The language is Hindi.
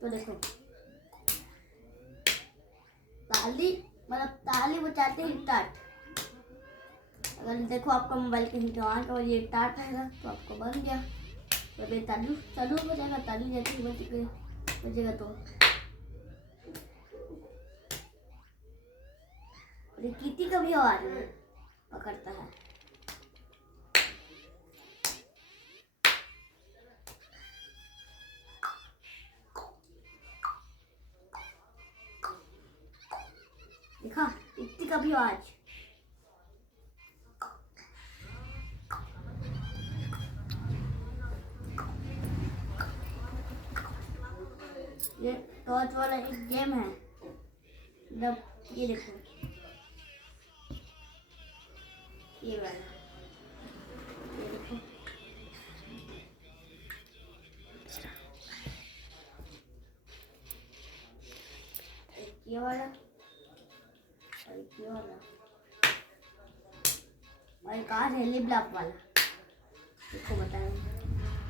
तो देखो ताली मतलब ताली बजाते ही टाट। अगर देखो आपका मोबाइल कहीं जवान का और ये टाट रहेगा तो आपको बन गया। तो अभी तालू चालू हो जाएगा, ताली जैसे बजेगा तो कीटी का भी आवाज पकड़ता है। देखा कीटी का भी आवाज। ये टॉर्च वाला एक गेम है। मतलब ये देखो ये वाला, ये देखो ये वाला और ये वाला और एक आज है लिप लॉक वाला। देखो बता रहा हूँ